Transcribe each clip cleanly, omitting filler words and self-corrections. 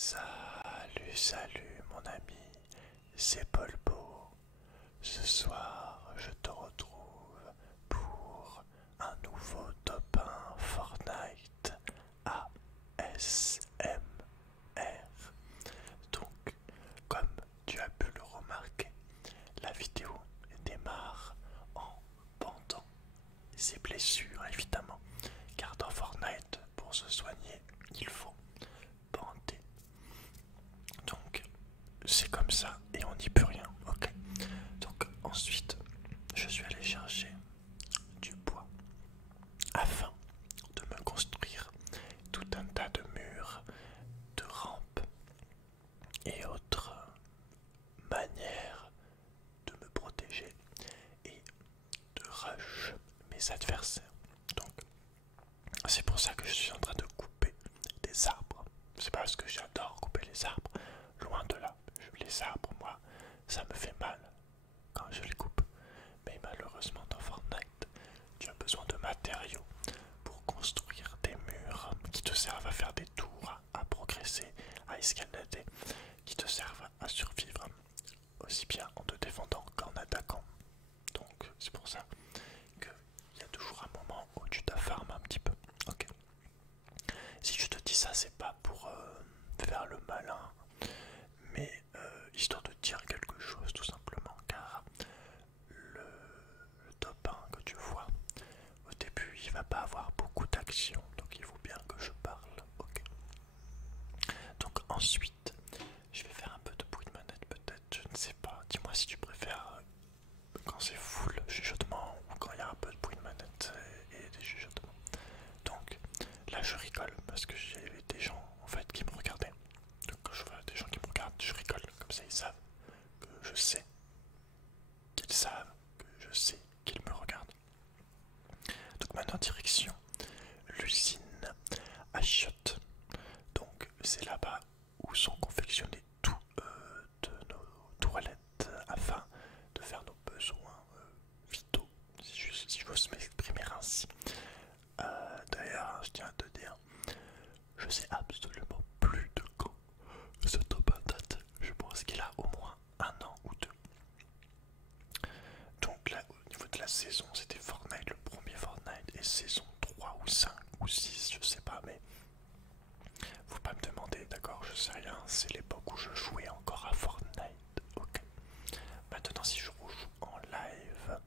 Salut, salut mon ami, c'est Polpo. Ce soir, je te retrouve pour un nouveau top 1 Fortnite ASMR. Donc, comme tu as pu le remarquer, la vidéo démarre en bandant ses blessures, évidemment, car dans Fortnite, pour se soigner, il faut bander. Donc c'est comme ça et on n'y peut rien, ok. Donc ensuite je suis allé chercher du bois afin de me construire tout un tas de murs, de rampes et autres manières de me protéger et de rush mes adversaires. Donc c'est pour ça que je suis en train de couper des arbres. C'est pas parce que j'adore couper les arbres, loin de là. Les arbres, moi, ça me fait mal quand je les coupe. Mais malheureusement, dans Fortnite, tu as besoin de matériaux pour construire des murs qui te servent à faire des tours, à progresser, à escalader, qui te servent à survivre aussi bien en te défendant qu'en attaquant. Donc, c'est pour ça qu'il y a toujours un moment où tu t'affarmes un petit peu. Ok. Si je te dis ça, c'est pas pour faire le malin, mais histoire de dire quelque chose tout simplement, car le top 1 que tu vois au début, il va pas avoir beaucoup d'action, donc il faut bien que je parle. Ok. Donc ensuite, je vais faire un peu de bruit de manette peut-être, je ne sais pas. Dis-moi si tu préfères quand c'est full chuchotement ou quand il y a un peu de bruit de manette et des chuchotements. Donc là je rigole parce que j'ai des gens en fait qui me regardaient. Donc quand je vois des gens qui me regardent, je rigole, comme ça ils savent que je sais qu'ils savent que je sais qu'ils me regardent. Donc maintenant direction l'usine à chiottes. Donc c'est là-bas où sont confectionnés tous de nos toilettes afin de faire nos besoins vitaux, si je veux m'exprimer ainsi. D'ailleurs, je tiens à te dire, je sais absolument plus de quand ce top 1 date. Je pense qu'il a au moins un an ou deux. Donc là, au niveau de la saison, c'était Fortnite, le premier Fortnite, et saison 3 ou 5 ou 6, je sais pas, mais faut pas me demander, d'accord, je sais rien, c'est l'époque où je jouais encore à Fortnite, ok. Maintenant, si je rejoue en live,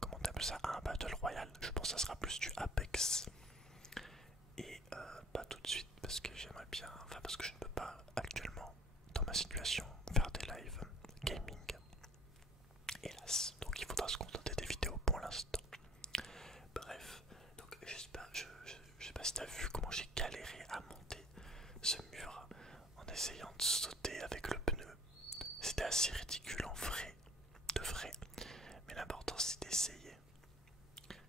comment t'appelles ça, un Battle Royale, je pense que ça sera plus du Apex. Et pas tout de suite, parce que j'aimerais bien, enfin parce que je ne peux pas actuellement, dans ma situation, faire des lives gaming. Hélas, donc il faudra se contenter des vidéos pour l'instant. Bref, donc j'espère, je sais pas si t'as vu comment j'ai galéré à monter ce mur en essayant de sauter avec le pneu. C'était assez ridicule en vrai, de vrai, mais l'important c'est d'essayer.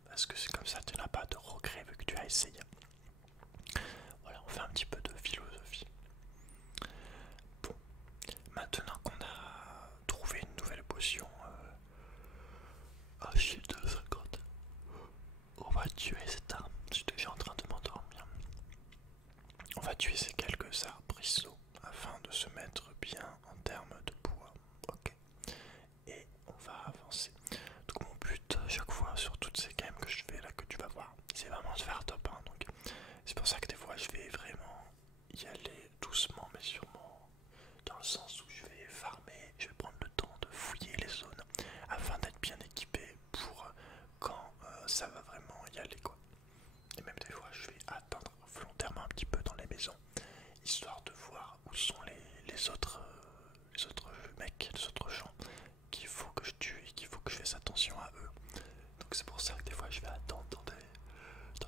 Parce que c'est comme ça, tu n'as pas de regret vu que tu as essayé. Voilà, on fait un petit peu de philosophie. Bon, maintenant qu'on a trouvé une nouvelle potion, un shield de 50, on va tuer cette arme. Je suis déjà en train de m'endormir. On va tuer ces quelques arbrisseaux afin de se mettre bien en termes de poids. Ok. Et on va avancer. Donc mon but à chaque fois sur toutes ces games que je fais là, que tu vas voir, c'est vraiment de faire top 1. Donc c'est pour ça que des fois je vais vraiment y aller doucement mais sûrement, dans le sens où je vais farmer, je vais prendre le temps de fouiller les zones afin d'être bien équipé pour quand ça va vraiment y aller quoi. Et même des fois je vais attendre volontairement un petit peu dans les maisons, histoire de voir où sont les autres mecs, les autres gens qu'il faut que je tue et qu'il faut que je fasse attention à eux. Donc c'est pour ça que des fois je vais attendre dans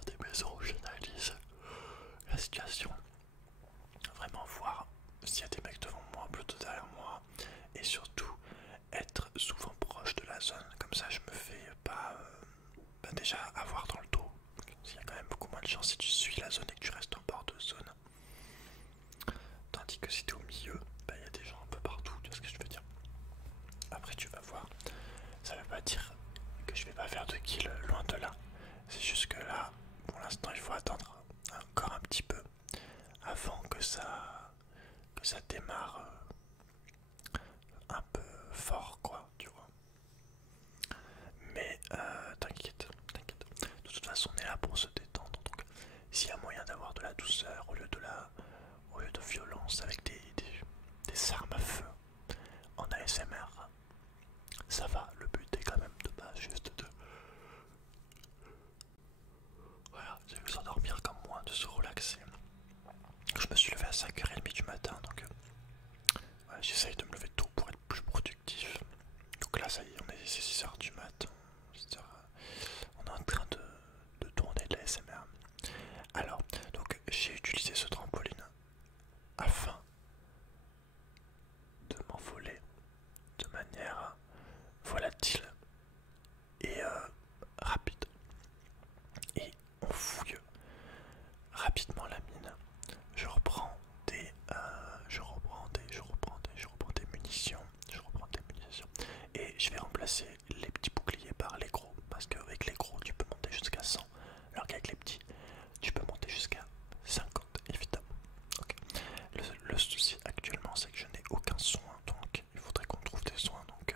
des maisons où j'analyse la situation, vraiment voir s'il y a des mecs devant moi, plutôt derrière moi, et surtout être souvent proche de la zone, comme ça je me fais pas déjà avoir dans le dos. Il y a quand même beaucoup moins de chance si tu suis la zone et que tu restes en bord de zone. Tandis que si tu es au milieu, il y a des gens un peu partout, tu vois ce que je veux dire. Après tu vas voir, ça veut pas dire que je vais pas faire de kill loin de là. C'est juste que là, pour l'instant il faut attendre un s'il y a moyen d'avoir de la douceur au lieu de violence avec des armes à feu en ASMR, ça va. Le but est quand même de pas juste de, voilà, de s'endormir comme moi, de se relaxer. Je me suis levé à 5h30 du matin, donc ouais, j'essaye de me lever tôt pour être plus productif. Donc là, ça y est, on est 6h du matin. On est en train de tourner de la SMR. Alors, donc j'ai utilisé ce trampoline afin de m'envoler de manière volatile et rapide. Et on fouille rapidement la mine. Je reprends des munitions. Et je vais remplacer les petits boucliers par les gros. Parce qu'avec les gros, tu peux monter jusqu'à 100. Alors qu'avec les petits, tu peux monter jusqu'à 50, évidemment. Okay. Le souci actuellement, c'est que je n'ai aucun soin. Donc, il faudrait qu'on trouve des soins. Donc,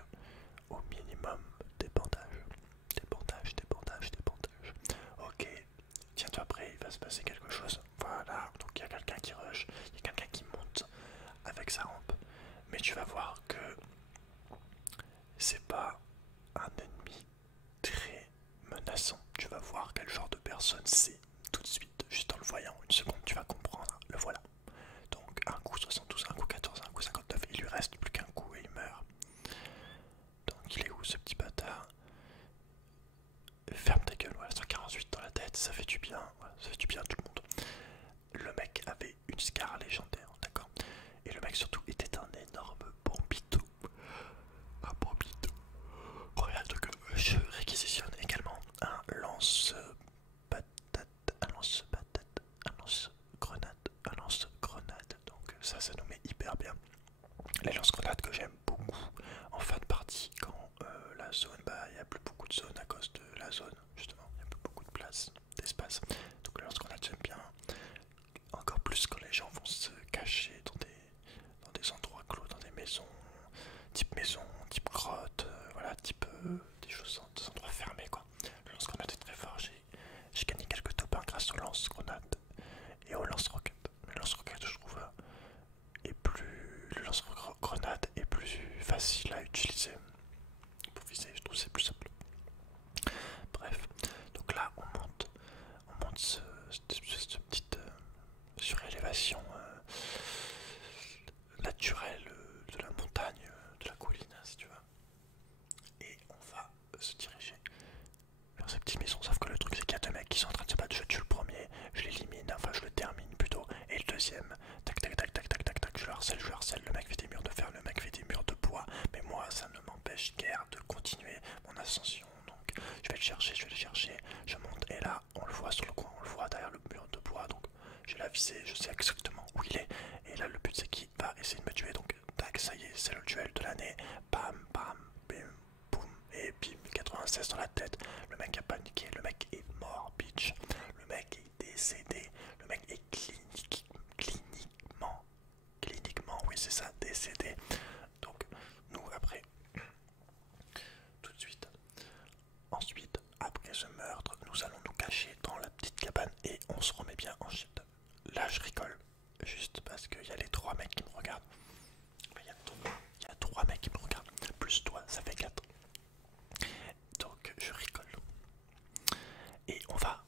au minimum, des bandages. Des bandages, des bandages, des bandages. Ok, tiens-toi prêt, il va se passer quelque chose. Voilà, donc il y a quelqu'un qui rush, il y a quelqu'un qui monte avec sa rampe. Mais tu vas voir que c'est pas un ennemi très menaçant. Tu vas voir quel genre de personne c'est tout de suite, juste en le voyant. Une seconde, tu vas comprendre. Le voilà. Donc un coup 72, un coup 14, un coup 59. Il lui reste plus qu'un coup et il meurt. Donc il est où ce petit bâtard? Ferme ta gueule, ouais, 148 dans la tête, ça fait du bien, ouais, ça fait du bien à tout le monde. Le mec avait une scar légendaire, d'accord? Et le mec surtout était un énorme bombito. Un bombito. Regarde que je réquisitionne également un lance-patate, un lance-patate, un lance-grenade, un lance-grenade. Donc ça nous met hyper bien. Les lance-grenades que j'aime beaucoup en fin de partie quand la zone, bah il n'y a plus beaucoup de zones à cause de la zone, justement, il n'y a plus beaucoup de place, d'espace. Donc les lance-grenades j'aime bien, encore plus quand les gens vont se cacher dans des endroits clos, dans des maisons, type grotte, voilà, type des choses, des endroits fermés quoi. Le lance-grenade est très fort, j'ai gagné quelques top 1 grâce au lance-grenade et au lance-roquette. Le lance-roquette je trouve le lance-grenade est plus facile à utiliser pour viser, je trouve c'est plus simple. Bref, donc là on monte cette petite surélévation naturelle de la montagne, de la colline si tu veux. Et on va se diriger vers ces petites maisons, sauf que le truc c'est qu'il y a deux mecs qui sont en train de se battre. Je tue le premier, je l'élimine, enfin je le termine plutôt, et le deuxième, tac tac tac tac tac tac tac, je le harcèle, le mec fait des murs de fer, le mec fait des murs de bois, mais moi ça ne m'empêche guère de continuer mon ascension. Donc je vais le chercher, je monte, et là on le voit sur le coin, on le voit derrière le mur de bois, donc j'ai la visée, je sais exactement où il est, et là le but c'est qu'il va essayer de me tuer, donc tac, ça y est, c'est le duel de l'année, bam bam, bim, boum, et bim, 96 dans la tête, le mec a paniqué, le mec est mort, bitch, le mec est décédé, le mec est cliniquement, oui c'est ça, décédé. Donc nous après, tout de suite, ensuite, après ce meurtre, nous allons nous cacher dans la petite cabane et on se remet bien en shit. Là je rigole, juste parce qu'il y a les trois mecs qui me regardent. Il y a trois mecs qui me regardent, plus toi, ça fait 4. Donc je rigole. Et on va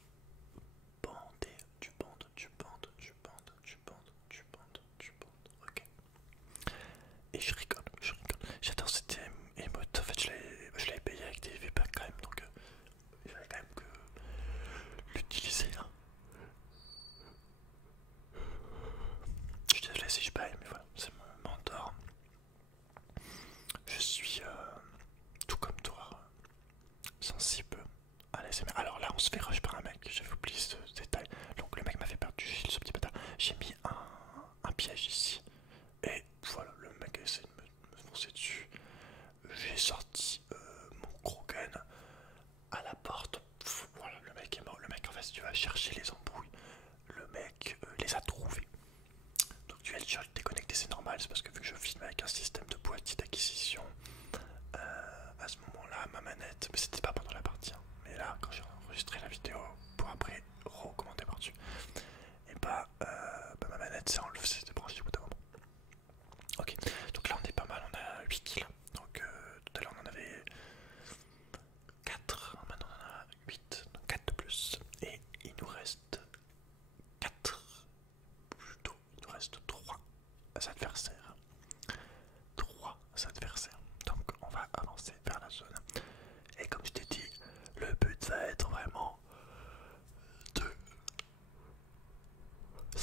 bander du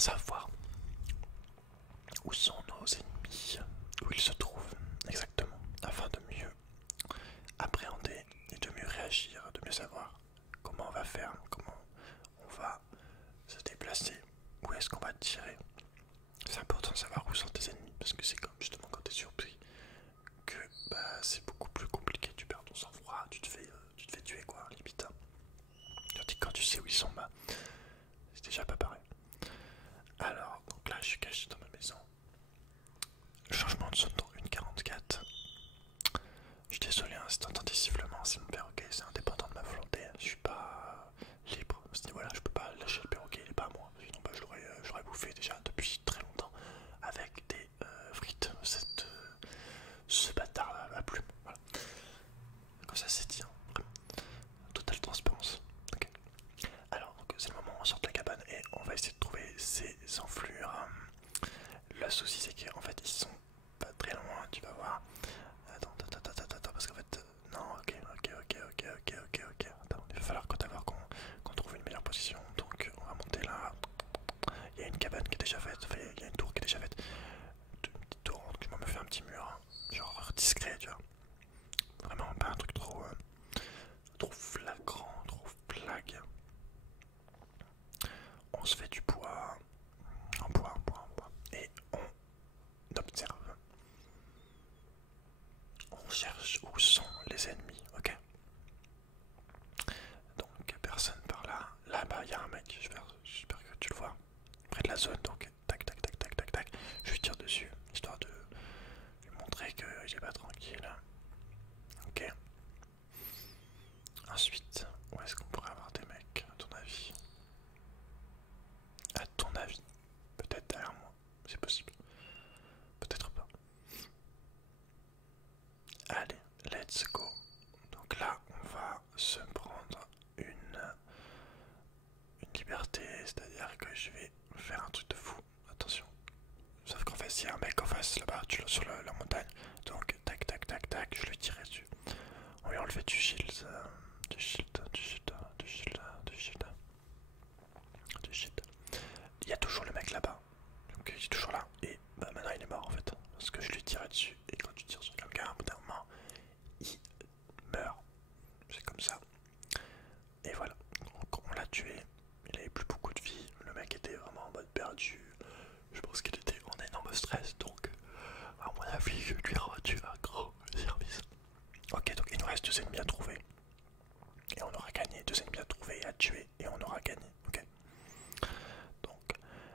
savoir où sont nos ennemis, où ils se trouvent exactement, afin de mieux appréhender et de mieux réagir, de mieux savoir comment on va faire, comment on va se déplacer, où est-ce qu'on va tirer. C'est important de savoir où sont tes ennemis, parce que c'est comme justement quand t'es surpris que bah, c'est beaucoup plus compliqué, tu perds ton sang-froid, tu te fais tuer quoi, limite. Tandis que quand tu sais où ils sont, bah c'est déjà pas pareil. Alors, donc là je suis caché dans ma maison. Changement de zone dans 1.44. Je suis désolé, hein, si t'entends des sifflements, c'est mon perroquet, c'est indépendant de ma volonté. Je suis pas libre à ce niveau-là, je peux pas lâcher le perroquet, il est pas à moi. Sinon, bah, je l'aurais bouffé déjà depuis très longtemps avec des frites. Ce bâtard là, la plume. Voilà. Comme ça, c'est dit, hein. Totale transparence. Ok. Alors, c'est le moment où on sort de la cabane et on va essayer de trouver ces enflures. Le souci, c'est qu'en fait, ils sont pas très loin, tu vas voir. Attends, parce qu'en fait, non, ok. Attends, il va falloir qu'on trouve une meilleure position. Donc, on va monter là. Il y a une cabane qui est déjà faite, il y a une tour qui est déjà faite. Une petite tour, donc je me fais un petit mur, hein, genre discret, tu vois. Vraiment pas un truc trop flagrant, trop flag. On se fait du bois, un bois, et on observe. On cherche où sont les ennemis, ok. Donc personne par là. Là-bas, il y a un mec, j'espère que tu le vois. Près de la zone, donc tac. Je lui tire dessus, histoire de lui montrer qu'il est pas tranquille. Ok. Ensuite, où est-ce qu'on pourrait avoir des mecs, à ton avis? À ton avis? Peut-être derrière moi, c'est possible. Peut-être pas. Allez, let's go. Donc là, on va se prendre une liberté, c'est-à-dire que je vais faire un truc de fou. Attention. Sauf qu'en fait, il y a un mec en face là-bas sur la montagne. Donc, tac, je lui tirerai dessus. On lui enlever du shield. Il y a toujours le mec là-bas. Donc, il est toujours là. Et bah, maintenant, il est mort en fait. Parce que je lui tirais dessus. Et quand tu tires sur quelqu'un, à bout d'un moment, il meurt. C'est comme ça. Et voilà. Donc, on l'a tué. Il avait plus beaucoup de vie. Le mec était vraiment en mode perdu. Je pense qu'il était en énorme stress. Donc, à mon avis, je lui ai rendu un gros service. Ok, donc il nous reste 2 ennemis à trouver. Et on aura gagné. 2 ennemis à trouver et à tuer. Et on aura gagné. Ok. Donc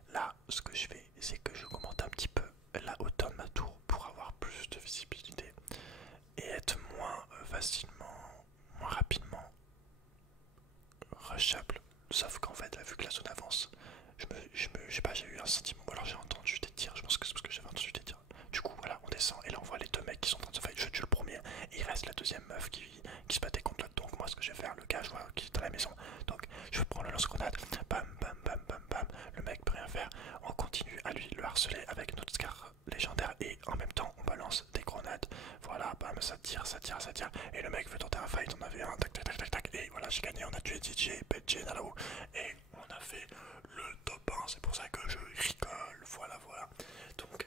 là, ce que je fais, c'est que je commente un petit peu la hauteur de ma tour pour avoir plus de visibilité. Et être moins facilement, moins rapidement rushable. Sauf qu'en fait, là, vu que la zone avance, j'ai eu un sentiment, ou alors j'ai entendu des tirs, je pense que c'est parce que j'avais entendu des tirs. Du coup, voilà, on descend et là on voit les 2 mecs qui sont en train de se fight. Je tue le premier et il reste la deuxième meuf qui se battait contre l'autre. Donc, moi, ce que je vais faire, le gars, je vois qu'il est dans la maison. Donc, je vais prendre le lance-grenade, bam. Le mec peut rien faire. On continue à lui le harceler avec notre scar légendaire et en même temps, on balance des grenades. Voilà, bam, ça tire. Et le mec veut tenter un fight. On avait un tac. Et voilà, j'ai gagné. On a tué DJ, PG, Nalao. Et on a fait le top 1. C'est pour ça que je rigole. Voilà. Donc,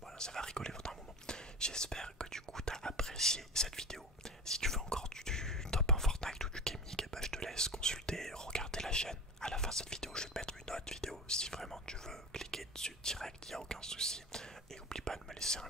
voilà, ça va rigoler pendant un moment. J'espère que du coup, t'as apprécié cette vidéo. Si tu veux encore du top 1 Fortnite ou du gaming, bah, je te laisse consulter, regarder la chaîne. À la fin de cette vidéo, je vais te mettre une autre vidéo. Si vraiment tu veux cliquer dessus direct, il n'y a aucun souci. Et oublie pas de me laisser un